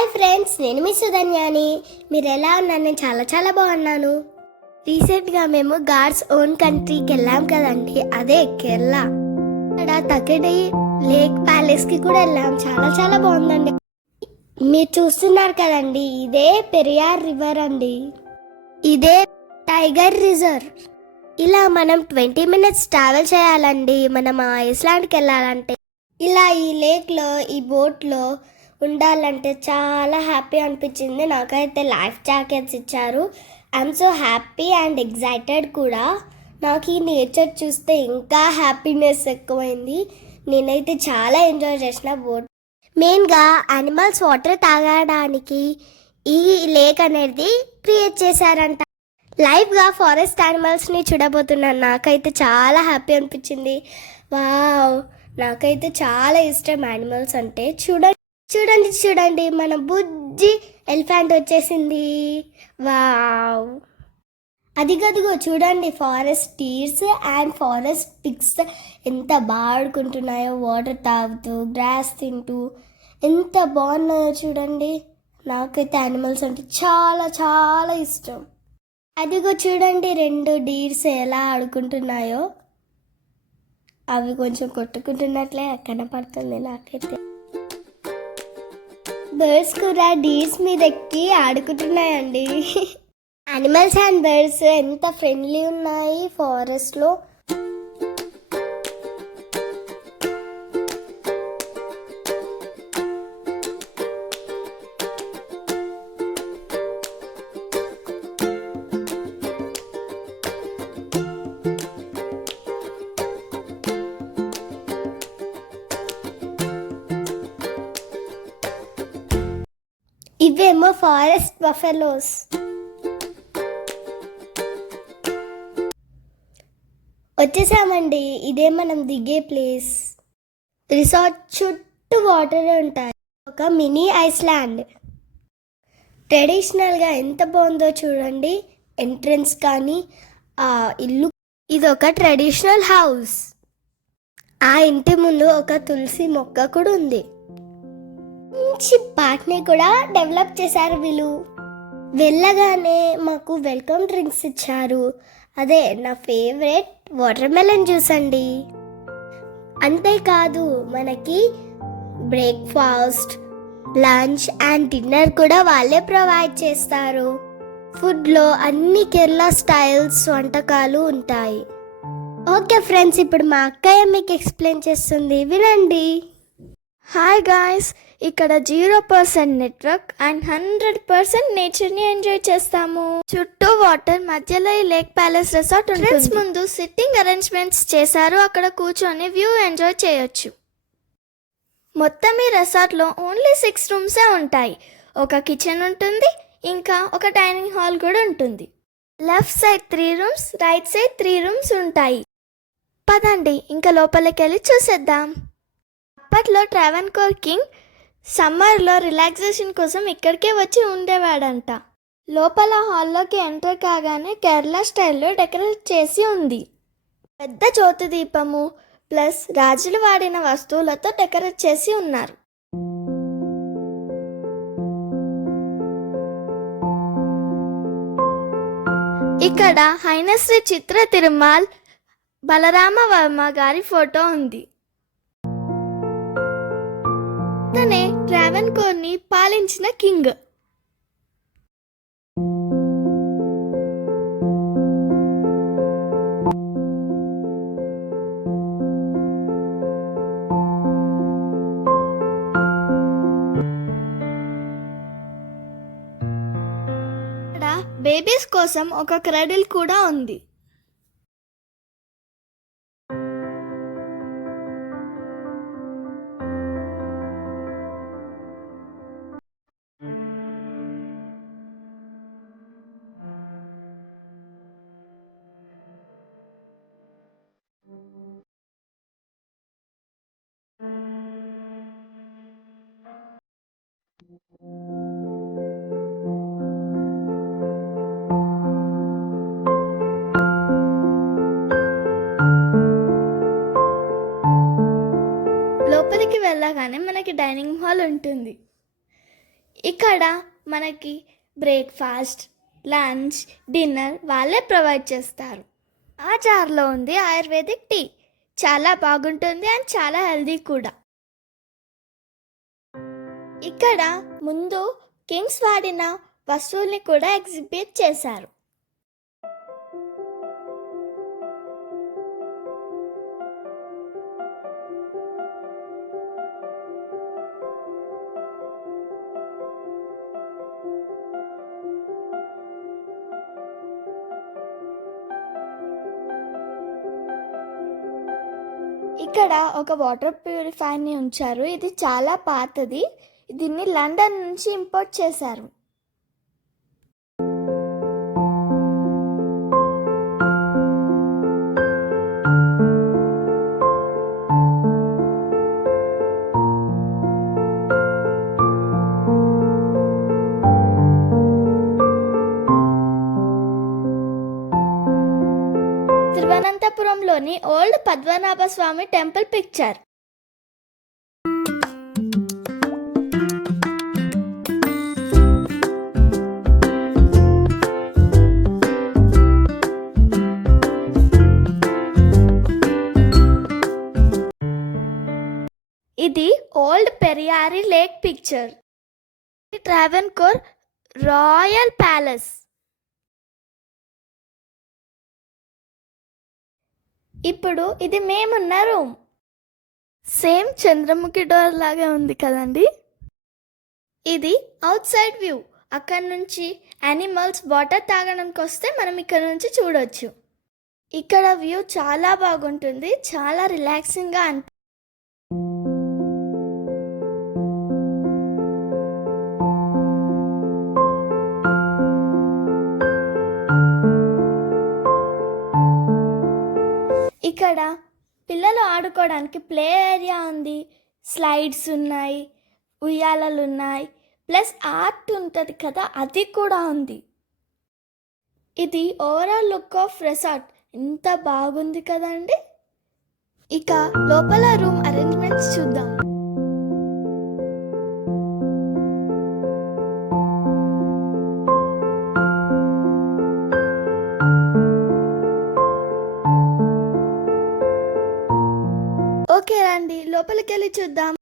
Hi friends, నేను మీ సుధన్యాని. మీరు ఎలా ఉన్నారు? నేను చాలా బాగున్నాను. రీసెంట్గా మేము గాడ్స్ ఓన్ కంట్రీకి వెళ్ళాం కదండి, అదే కేరళ. అక్కడ తకడి లేక్ ప్యాలెస్కి కూడా వెళ్ళాం. చాలా బాగుందండి. మీరు చూస్తున్నారు కదండి, ఇదే పెరియార్ రివర్ అండి, ఇదే టైగర్ రిజర్వ్. ఇలా మనం 20 minutes ట్రావెల్ చేయాలండి మనం ఆ ఐస్లాండ్కి వెళ్ళాలంటే. ఇలా ఈ లేక్లో ఈ బోట్లో ఉండాలంటే చాలా హ్యాపీ అనిపించింది. నాకైతే లైఫ్ జాకెట్స్ ఇచ్చారు. I'm so happy and excited కూడా. నాకు ఈ నేచర్ చూస్తే ఇంకా హ్యాపీనెస్ ఎక్కువైంది. నేనైతే చాలా ఎంజాయ్ చేసిన బోట్. మెయిన్గా యానిమల్స్ వాటర్ తాగడానికి ఈ లేక్ అనేది క్రియేట్ చేశారంట. లైవ్గా ఫారెస్ట్ యానిమల్స్ని చూడబోతున్నాను. నాకైతే చాలా హ్యాపీ అనిపించింది. వావ్, నాకైతే చాలా ఇష్టం యానిమల్స్ అంటే. చూడండి మన బుజ్జి ఎలిఫెంట్ వచ్చేసింది. వావ్, అదిగదిగో చూడండి forest deers and forest pigs ఎంత బాగా ఆడుకుంటున్నాయో, వాటర్ తాగుతూ గ్రాస్ తింటూ ఎంత బాగున్నాయో చూడండి. నాకైతే యానిమల్స్ అంటే చాలా ఇష్టం. అదిగో చూడండి 2 డీర్స్ ఎలా ఆడుకుంటున్నాయో. అవి కొంచెం కొట్టుకుంటున్నట్లే కనపడుతుంది నాకైతే. బర్డ్స్ కూడా డీర్స్ మీద ఎక్కి ఆడుకుంటున్నాయండి. యానిమల్స్ అండ్ బర్డ్స్ ఎంత ఫ్రెండ్లీ ఉన్నాయి ఫారెస్ట్లో. ఇవేమో ఫారెస్ట్ బఫెలోస్. వచ్చేసామండి, ఇదే మనం దిగే ప్లేస్. రిసార్ట్ చుట్టూ వాటర్ ఉంటాయి. ఒక మినీ ఐస్లాండ్. ట్రెడిషనల్గా ఎంత బాగుందో చూడండి. ఎంట్రన్స్ కానీ ఆ ఇల్లు, ఇది ఒక ట్రెడిషనల్ హౌస్. ఆ ఇంటి ముందు ఒక తులసి మొక్క కూడా ఉంది. మంచి పార్క్ని కూడా డెవలప్ చేశారు వీళ్ళు. వెళ్ళగానే మాకు వెల్కమ్ డ్రింక్స్ ఇచ్చారు. అదే నా ఫేవరెట్ వాటర్ మెలన్ జ్యూస్ అండి. అంతేకాదు మనకి బ్రేక్ఫాస్ట్, లంచ్ అండ్ డిన్నర్ కూడా వాళ్ళే ప్రొవైడ్ చేస్తారు. ఫుడ్లో అన్ని కేరళ స్టైల్స్ వంటకాలు ఉంటాయి. ఓకే ఫ్రెండ్స్, ఇప్పుడు మా అక్కయ్య మీకు ఎక్స్ప్లెయిన్ చేస్తుంది, వినండి. హాయ్ గాయ్స్, ఇక్కడ 0% నెట్వర్క్ అండ్ 100% నేచర్ని ఎంజాయ్ చేస్తాము. చుట్టూ వాటర్, మధ్యలో ఈ లేక్ ప్యాలెస్ రిసార్ట్ ఉంటుంది. ముందు సిట్టింగ్ అరేంజ్మెంట్స్ చేశారు, అక్కడ కూర్చొని వ్యూ ఎంజాయ్ చేయొచ్చు. మొత్తం ఈ రిసార్ట్లో ఓన్లీ 6 రూమ్సే ఉంటాయి. ఒక కిచెన్ ఉంటుంది, ఇంకా ఒక డైనింగ్ హాల్ కూడా ఉంటుంది. Left side 3 rooms, right side 3 rooms ఉంటాయి. పదండి ఇంకా లోపలికి వెళ్ళి చూసేద్దాం. అప్పట్లో ట్రావెన్కోర్ కింగ్ సమ్మర్లో రిలాక్సేషన్ కోసం ఇక్కడికే వచ్చి ఉండేవాడంట. లోపల హాల్లోకి ఎంటర్ కాగానే కేరళ స్టైల్లో డెకరేట్ చేసి ఉంది. పెద్ద జ్యోతి దీపము ప్లస్ రాజులు వాడిన వస్తువులతో డెకరేట్ చేసి ఉన్నారు. ఇక్కడ హైనశ్రీ చిత్ర తిరుమల్ బలరామ వర్మ గారి ఫోటో ఉంది. తనే ట్రావెన్కోర్ని పాలించిన కింగ్. ఇక్కడ బేబీస్ కోసం ఒక క్రెడిల్ కూడా ఉంది. లోపలికి వెళ్ళగానే మనకి డైనింగ్ హాల్ ఉంటుంది. ఇక్కడ మనకి బ్రేక్ఫాస్ట్, లంచ్, డిన్నర్ వాళ్ళే ప్రొవైడ్ చేస్తారు. ఆ జార్లో ఉంది ఆయుర్వేదిక్ టీ. చాలా బాగుంటుంది అండ్ చాలా హెల్దీ కూడా. ఇక్కడ ముందు కింగ్స్ వాడిన వస్తువుల్ని కూడా ఎగ్జిబిట్ చేశారు. ఇక్కడ ఒక వాటర్ ప్యూరిఫైర్ని ఉంచారు. ఇది చాలా పాతది. దీన్ని లండన్ నుంచి ఇంపోర్ట్ చేశారు. తిరువనంతపురంలోని old Padmanabha Swamy temple picture. ఇది ఓల్డ్ పెరియారి lake picture. Travancore royal palace. ఇప్పుడు ఇది మేమున్న రూమ్. సేమ్ చంద్రముఖి డోర్ లాగా ఉంది కదండి. ఇది అవుట్ సైడ్ వ్యూ. అక్కడ నుంచి యానిమల్స్ వాటర్ తాగడానికి వస్తే మనం ఇక్కడ నుంచి చూడొచ్చు. ఇక్కడ వ్యూ చాలా బాగుంటుంది, చాలా రిలాక్సింగ్గా అనిపిస్తుంది. ఇక్కడ పిల్లలు ఆడుకోవడానికి ప్లే ఏరియా ఉంది, స్లైడ్స్ ఉన్నాయి, ఉయ్యాలలు ఉన్నాయి, ప్లస్ ఆర్ట్ ఉంటుంది కదా అది కూడా ఉంది. ఇది ఓవరాల్ లుక్ ఆఫ్ రిసార్ట్. ఎంత బాగుంది కదండి. ఇక లోపల రూమ్ అరేంజ్మెంట్స్ చూద్దాం. ఓకే రండి లోపలికి వెళ్ళి చూద్దాం.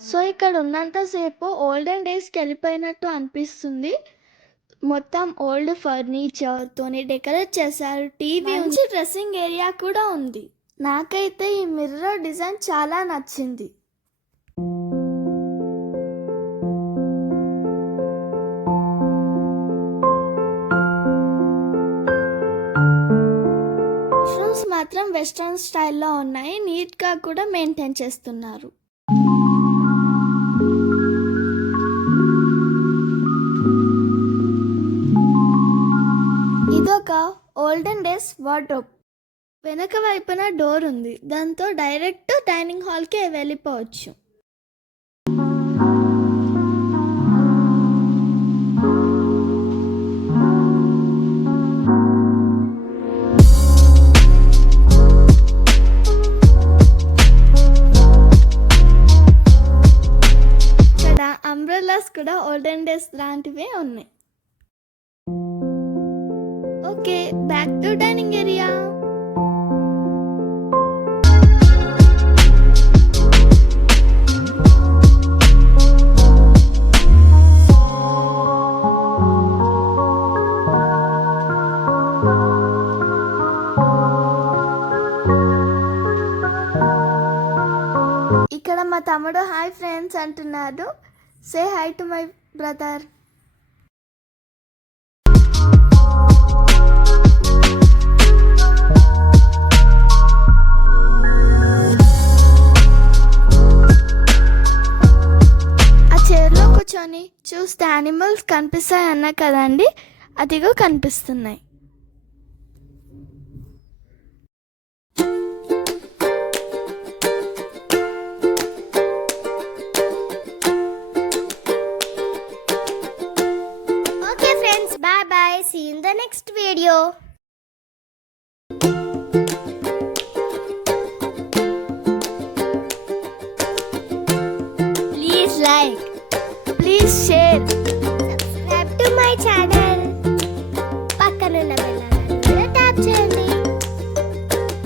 సో ఇక్కడ ఉన్నంతసేపు ఓల్డెన్ డేస్కి వెళ్ళిపోయినట్టు అనిపిస్తుంది. మొత్తం ఓల్డ్ ఫర్నిచర్తోని డెకరేట్ చేశారు. టీవీ నుంచి డ్రెస్సింగ్ ఏరియా కూడా ఉంది. నాకైతే ఈ మిర్రర్ డిజైన్ చాలా నచ్చింది. వాష్రూమ్స్ మాత్రం వెస్ట్రన్ స్టైల్లో ఉన్నాయి. నీట్గా కూడా మెయింటైన్ చేస్తున్నారు. ఇదొక ఓల్డెన్ డేస్ వార్డ్రోబ్. వెనక వైపున డోర్ ఉంది. దాంతో డైరెక్ట్ డైనింగ్ హాల్కి వెళ్ళిపోవచ్చు. ఇక్కడ అంబ్రెల్లాస్ కూడా ఓల్డెన్ డేస్ లాంటివే ఉన్నాయి. Okay, back to dining area. ఇక్కడ మా తమ్ముడు హాయ్ ఫ్రెండ్స్ అంటున్నాడు. Say hi to my brother. చూస్తే యానిమల్స్ కనిపిస్తాయి అన్నా కదండి, అదిగో కనిపిస్తున్నాయి. Okay friends, bye bye, see in the next video. Please like, please share. Subscribe to my channel.